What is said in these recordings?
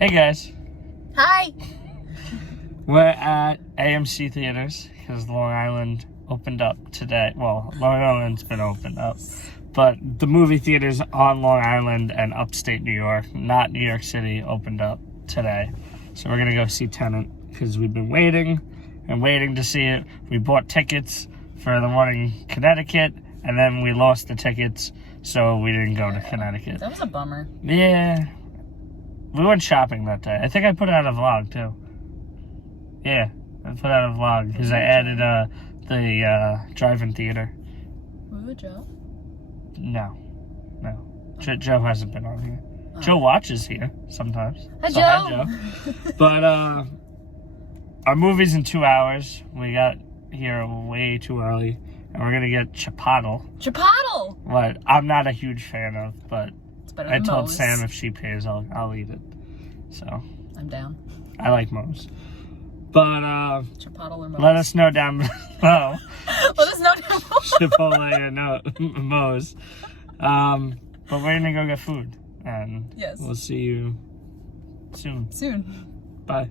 Hey guys, Hi. we're at AMC Theaters because Long Island opened up today. Well, Long Island's been opened up, but the movie theaters on Long Island and upstate New York, not New York City, opened up today. So we're gonna go see Tenet because we've been waiting and waiting to see it. We bought tickets for the one in Connecticut, and then we lost the tickets, so we didn't go to Connecticut. That was a bummer. Yeah. We went shopping that day. I think I put out a vlog too. Yeah, I put out a vlog because I added the drive-in theater. Who, Joe? No. Joe hasn't been on here. Oh. Joe watches here sometimes. Hi, so, Joe. Hi, Joe. But our movie's in 2 hours. We got here way too early, and we're gonna get Chipotle. Chipotle. What I'm not a huge fan of, but I told Moe's. Sam if she pays, I'll eat it. So I'm down. I like Moe's. But Chipotle or Moe's? let us know down below. Let us know down below. Chipotle or Moe's. But we're gonna go get food, and yes, we'll see you soon. Bye.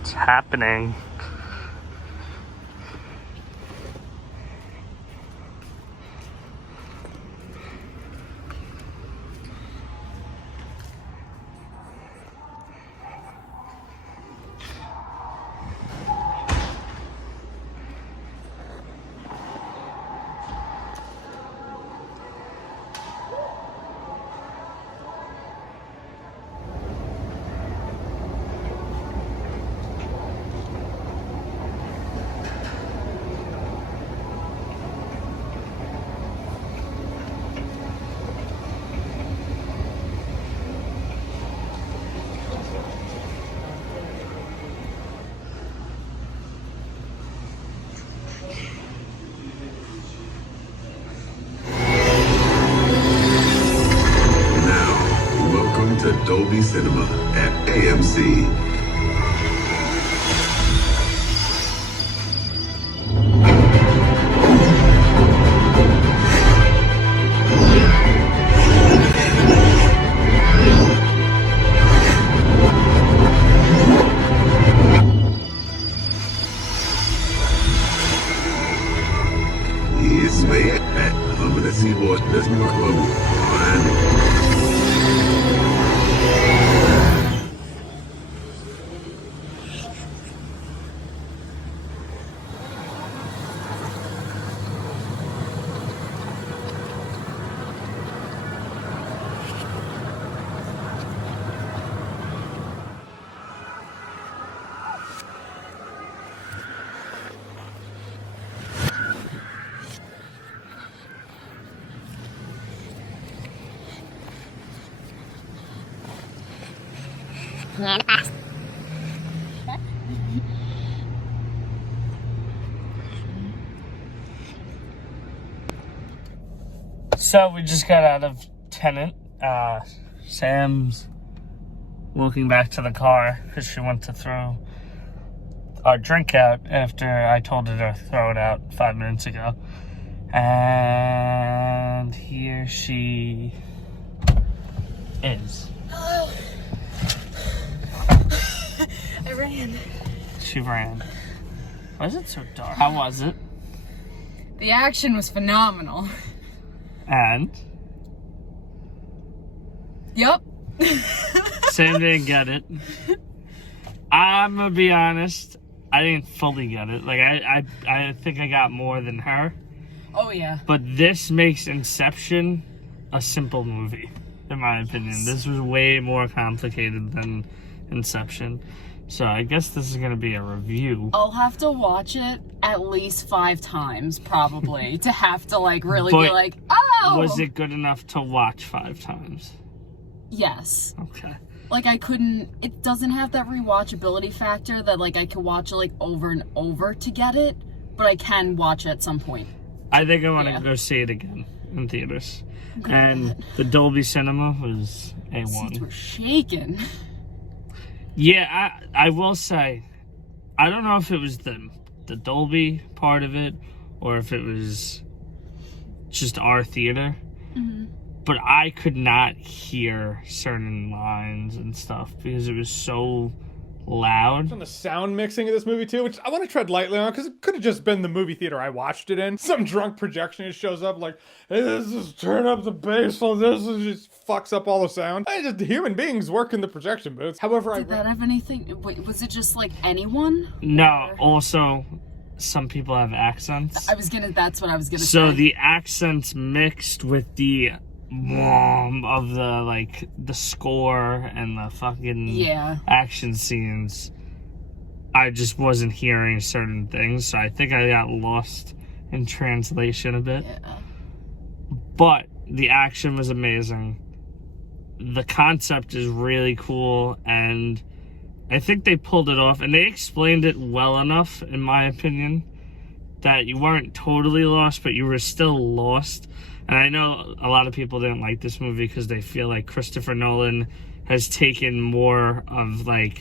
It's happening. To Dolby Cinema at AMC. Yes, man. I'm gonna see what does me look. So we just got out of Tenet. Sam's walking back to the car because she went to throw our drink out after I told her to throw it out 5 minutes ago. And here she is. Hello. I ran. She ran. Why is it so dark? How was it? The action was phenomenal. And? Yep. Sam didn't get it. I'm gonna be honest, I didn't fully get it. Like, I think I got more than her. Oh, yeah. But this makes Inception a simple movie, in my opinion. This was way more complicated than Inception. So I guess this is gonna be a review. I'll have to watch it at least 5 times, probably, to have to, like, really But be like, oh! Was it good enough to watch 5 times? Yes. Okay. Like, it doesn't have that rewatchability factor that, like, I can watch it, like, over and over to get it, but I can watch it at some point. I think I want to go see it again in theaters. And the Dolby Cinema was A1. Seats were shaking. Yeah, I will say, I don't know if it was the Dolby part of it or if it was just our theater. Mm-hmm. But I could not hear certain lines and stuff because it was so loud. On the sound mixing of this movie too, which I want to tread lightly on because it could have just been the movie theater I watched it in. Some drunk projectionist shows up like, hey, this is turn up the bass on this, and just fucks up all the sound. I just human beings work in the projection booths. However, Did that have anything? Wait, was it just like anyone? No, also some people have accents. That's what I was gonna say. So the accents mixed with the of the score and the fucking action scenes, I just wasn't hearing certain things, so I think I got lost in translation a bit. But the action was amazing. The concept is really cool, and I think they pulled it off, and they explained it well enough, in my opinion, that you weren't totally lost, but you were still lost. And I know a lot of people didn't like this movie because they feel like Christopher Nolan has taken more of the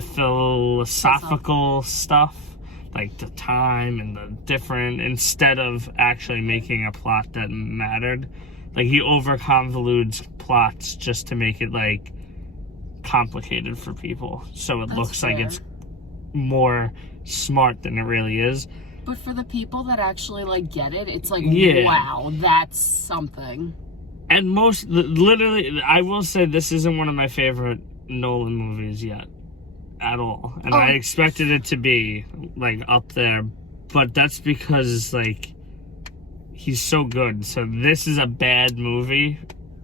philosophical stuff, like the time and the different, instead of actually making a plot that mattered. Like, he over-convolutes plots just to make it complicated for people, so it looks like it's more smart than it really is. But for the people that actually get it, it's Yeah. wow, that's something. And literally, I will say this isn't one of my favorite Nolan movies yet, at all. And I expected it to be up there, but that's because he's so good. So this is a bad movie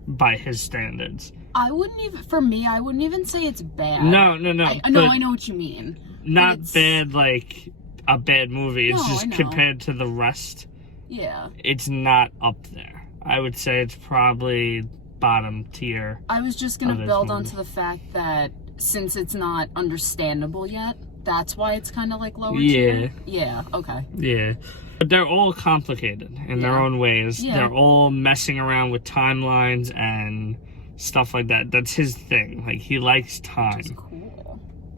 by his standards. I wouldn't even say it's bad. No. I know what you mean. Not bad a bad movie. It's just compared to the rest. Yeah. It's not up there. I would say it's probably bottom tier. I was just going to build onto the fact that since it's not understandable yet, that's why it's kind of lower tier. Yeah, okay. Yeah. But they're all complicated in their own ways. Yeah. They're all messing around with timelines and stuff like that. That's his thing. He likes time. Which is cool.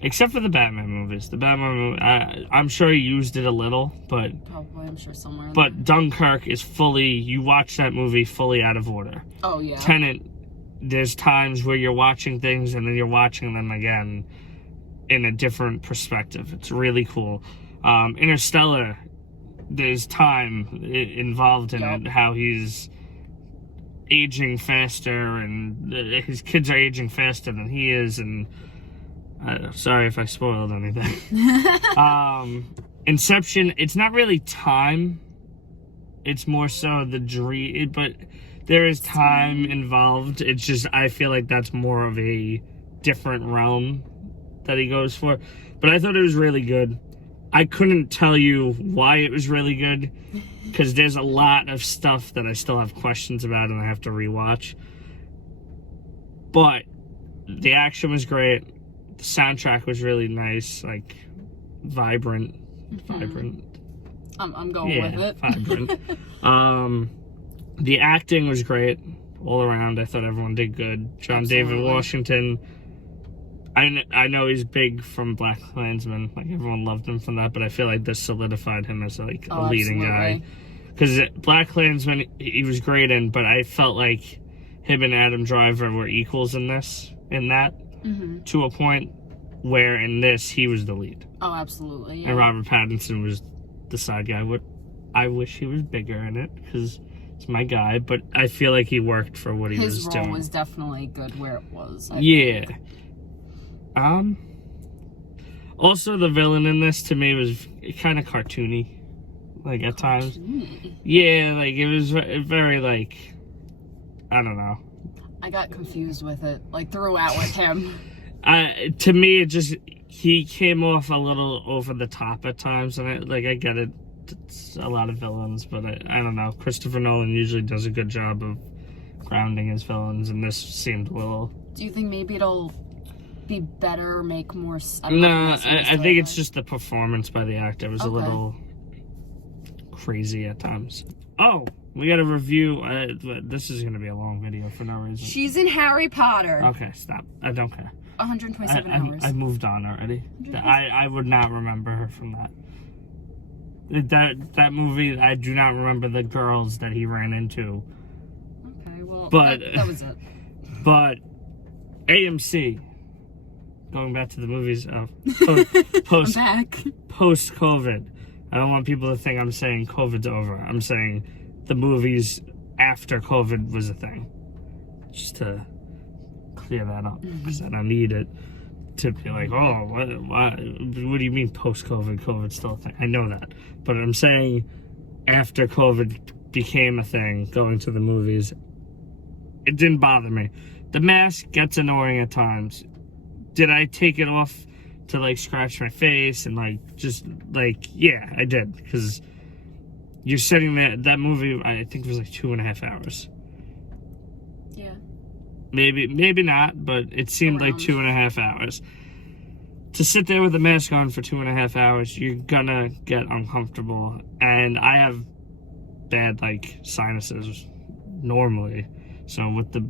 Except for the Batman movies. The Batman movie, I'm sure he used it a little, but... Probably, I'm sure somewhere. But Dunkirk is you watch that movie fully out of order. Oh, yeah. Tenet, there's times where you're watching things and then you're watching them again in a different perspective. It's really cool. Interstellar, there's time involved in it, how he's aging faster and his kids are aging faster than he is, and sorry if I spoiled anything. Inception, it's not really time, it's more so the dream, but there is time involved. It's just, I feel like that's more of a different realm that he goes for. But I thought it was really good. I couldn't tell you why it was really good, because there's a lot of stuff that I still have questions about and I have to rewatch. But the action was great. The soundtrack was really nice, vibrant. I'm going with it. Vibrant. The acting was great all around. I thought everyone did good. John David Washington, I know he's big from BlacKkKlansman. Everyone loved him from that, but I feel like this solidified him as a leading guy. Because BlacKkKlansman, he was great in, but I felt like him and Adam Driver were equals in that. To a point where in this he was the lead. Oh, absolutely. Yeah. And Robert Pattinson was the side guy. I wish he was bigger in it because it's my guy, but I feel like he worked for what he was doing. His role was definitely good where it was. I think. Also, the villain in this to me was kind of cartoony, at times. Yeah, it was very I don't know. I got confused with it, throughout with him. To me, he came off a little over the top at times, and I get it. It's a lot of villains, but I don't know. Christopher Nolan usually does a good job of grounding his villains, and this seemed a little... Do you think maybe it'll be better or make more... No, I think it's just the performance by the actor was a little crazy at times. Oh, we got a review. This is going to be a long video for no reason. She's in Harry Potter. Okay, stop. I don't care. 127 hours. I moved on already. I would not remember her from that. That movie, I do not remember the girls that he ran into. Okay, well, But- that was it. But AMC, going back to the movies of I'm post back. COVID. I don't want people to think I'm saying COVID's over. I'm saying the movies after COVID was a thing. Just to clear that up, because I don't need it to be like, oh, what do you mean post-COVID? COVID's still a thing. I know that. But I'm saying after COVID became a thing, going to the movies, it didn't bother me. The mask gets annoying at times. Did I take it off to like scratch my face and like just like, yeah, I did, because you're sitting there. That movie, I think it was like 2.5 hours. Yeah. Maybe not, but it seemed like 2.5 hours. To sit there with a mask on for 2.5 hours, you're gonna get uncomfortable. And I have bad like sinuses normally, so with the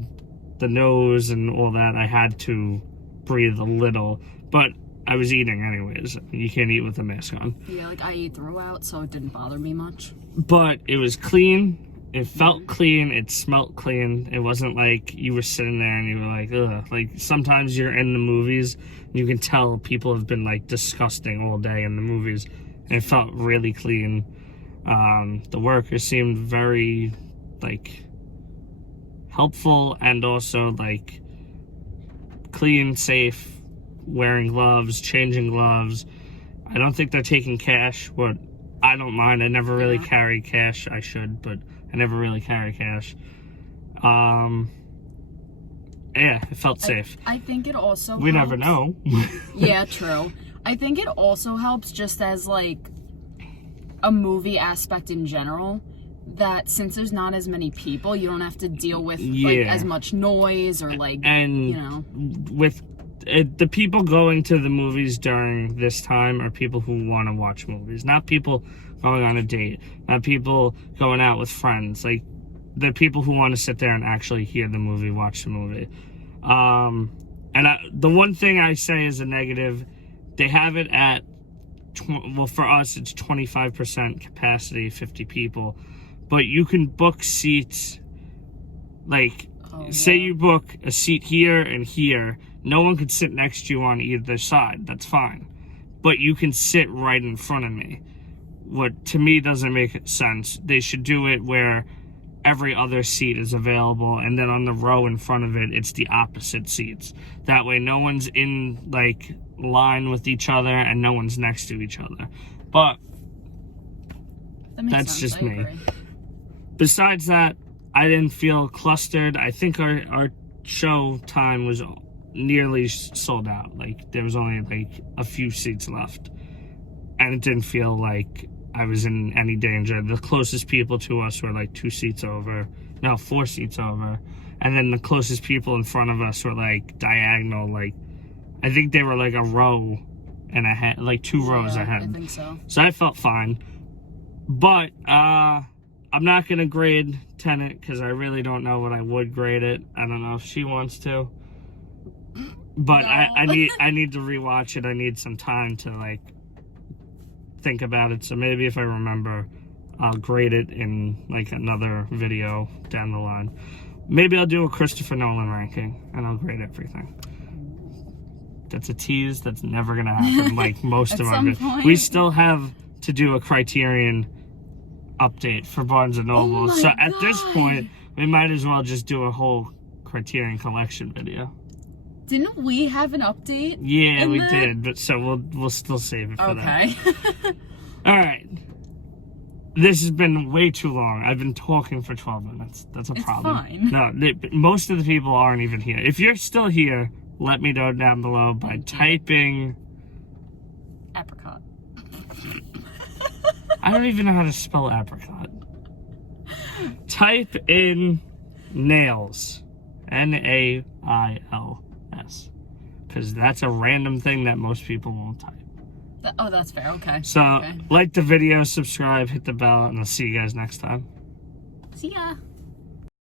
nose and all that, I had to breathe a little. But I was eating anyways. You can't eat with a mask on. Yeah, like I ate throughout, so it didn't bother me much. But it was clean. It felt clean. It smelled clean. It wasn't like you were sitting there and you were like, ugh. Like sometimes you're in the movies, you can tell people have been like disgusting all day in the movies. And it felt really clean. The workers seemed very like helpful and also like clean, safe, wearing gloves, changing gloves. I don't think they're taking cash, but I don't mind. I never really carry cash. I should, but I never really carry cash. Yeah, it felt safe. I think it also We helps. never know. Yeah, true. I think it also helps just as like a movie aspect in general, that since there's not as many people, you don't have to deal with like as much noise or like, and you know. with the people going to the movies during this time are people who want to watch movies, not people going on a date, not people going out with friends. Like the people who want to sit there and actually hear the movie, watch the movie. The one thing I say is a negative, they have it at well, for us it's 25% capacity, 50 people, but you can book seats like say you book a seat here and here, no one could sit next to you on either side. That's fine. But you can sit right in front of me. What to me doesn't make sense. They should do it where every other seat is available, and then on the row in front of it, it's the opposite seats. That way no one's in like line with each other and no one's next to each other. But That makes that's sense. just I me. agree. Besides that, I didn't feel clustered. I think our show time was nearly sold out. Like there was only like a few seats left, and it didn't feel like I was in any danger. The closest people to us were like 4 seats over, and then the closest people in front of us were like diagonal. Like I think they were like a row and a half, like 2 rows ahead. I think so. So I felt fine. But I'm not gonna grade Tenet because I really don't know what I would grade it. I don't know if she wants to. But No. I need to rewatch it. I need some time to like think about it. So maybe if I remember, I'll grade it in like another video down the line. Maybe I'll do a Christopher Nolan ranking and I'll grade everything. That's a tease. That's never gonna happen. Like most At of our some videos. point. We still have to do a Criterion update for Barnes and Noble. my So at this God. point, we might as well just do a whole Criterion Collection video. Didn't we have an update? Yeah, in we that? did, but so we'll still save it for that. Okay. All right. This has been way too long. I've been talking for 12 minutes. That's a It's problem. fine. No, most of the people aren't even here. If you're still here, let me know down below by typing. Apricot. I don't even know how to spell apricot. Type in nails. Nails. Because that's a random thing that most people won't type. Oh, that's fair. Okay. So, Okay. like the video, subscribe, hit the bell, and I'll see you guys next time. See ya.